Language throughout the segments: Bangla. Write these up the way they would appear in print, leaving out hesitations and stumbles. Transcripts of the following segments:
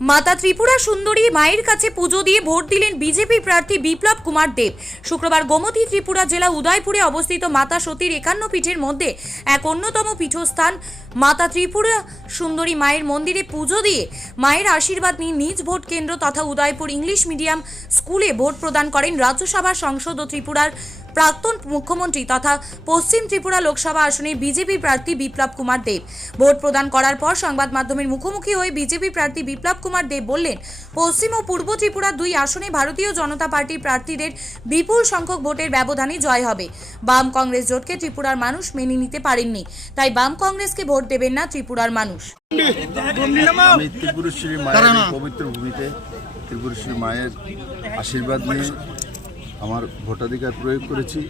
মাতা ত্রিপুরা সুন্দরী মায়ের কাছে পুজো দিয়ে ভোট দিলেন বিজেপি প্রার্থী বিপ্লব কুমার দেব। শুক্রবার গোমতী ত্রিপুরা জেলা উদয়পুরে অবস্থিত মাতা সতীর 51 পীঠের মধ্যে এক অন্যতম পীঠস্থান মাতা ত্রিপুরা সুন্দরী মায়ের মন্দিরে পুজো দিয়ে মায়ের আশীর্বাদ নিয়ে নিজ ভোট কেন্দ্র তথা উদয়পুর ইংলিশ মিডিয়াম স্কুলে ভোট প্রদান করেন রাজ্যসভা সংসদ ও ত্রিপুরার প্রাক্তন মুখ্যমন্ত্রী তথা পশ্চিম ত্রিপুরা লোকসভা আসনে বিজেপি প্রার্থী বিপ্লব কুমার দেব। ভোট প্রদান করার পর সংবাদ মাধ্যমের মুখোমুখি হয়ে বিজেপি প্রার্থী বিপ্লব কুমার দেব বললেন, পশ্চিম ও পূর্ব ত্রিপুরা দুই আসনে ভারতীয় জনতা পার্টির প্রার্থীদের বিপুল সংখ্যক ভোটের ব্যবধানে জয় হবে। বাম কংগ্রেস জোটকে ত্রিপুরার মানুষ মেনে নিতে পারেননি, তাই বাম কংগ্রেসকে ভোট দেবেন না ত্রিপুরার মানুষ। আমি ত্রিপুরেশ্বরী মায়ের পবিত্র ভূমিতে ত্রিপুরেশ্বরী মায়ের আশীর্বাদ নিয়ে আমার ভোটাধিকার প্রয়োগ করেছি,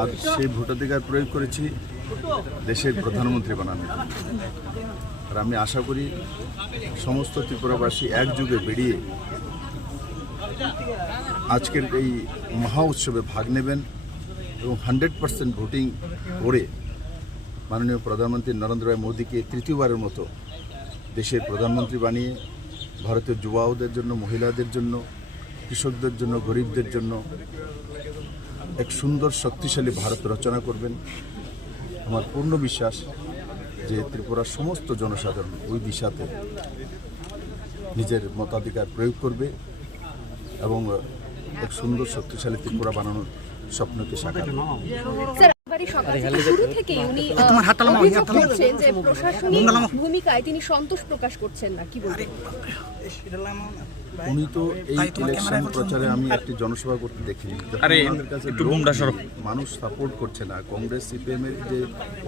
আর সেই ভোটাধিকার প্রয়োগ করেছি দেশের প্রধানমন্ত্রী বানানোর জন্য। আর আমি আশা করি সমস্ত ত্রিপুরাবাসী একযোগে বেরিয়ে আজকের এই মহা উৎসবে ভাগ নেবেন এবং 100% ভোটিং করে মাননীয় প্রধানমন্ত্রী নরেন্দ্র ভাই মোদীকে তৃতীয়বারের মতো দেশের প্রধানমন্ত্রী বানিয়ে ভারতের যুবাদের জন্য, মহিলাদের জন্য, কৃষকদের জন্য, গরিবদের জন্য এক সুন্দর শক্তিশালী ভারত রচনা করবেন। আমার পূর্ণ বিশ্বাস যে ত্রিপুরার সমস্ত জনসাধারণ ওই দিশাতে নিজের মতাধিকার প্রয়োগ করবে এবং এক সুন্দর শক্তিশালী ত্রিপুরা বানানোর স্বপ্নকে সাকার করবে। শুরু থেকেই উনি বলছেন যে প্রশাসনিক ভূমিকায় তিনি সন্তোষ প্রকাশ করছেন না, কি বলবেন? উনি তো এই ইলেকশন প্রচারে আমি একটি জনসভা করতে দেখিনি। মানুষ সাপোর্ট করছে না। কংগ্রেস সিপিএম এর যে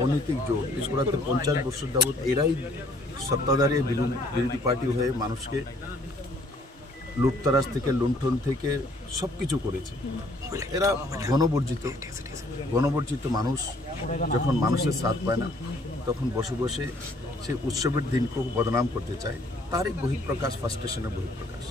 অনৈতিক জোট, ত্রিপুরাতে 50 বছর যাবৎ এরাই সত্তাধারী বিরোধী পার্টি হয়ে মানুষকে লুটতরাজ থেকে, লুণ্ঠন থেকে সব কিছু করেছে। এরা গণবর্জিত মানুষ যখন মানুষের সাথ পায় না, তখন বসে বসে সেই উৎসবের দিনকেও বদনাম করতে চায়। তারই বহিঃপ্রকাশ, ফার্স্টেশনের বহিঃপ্রকাশ।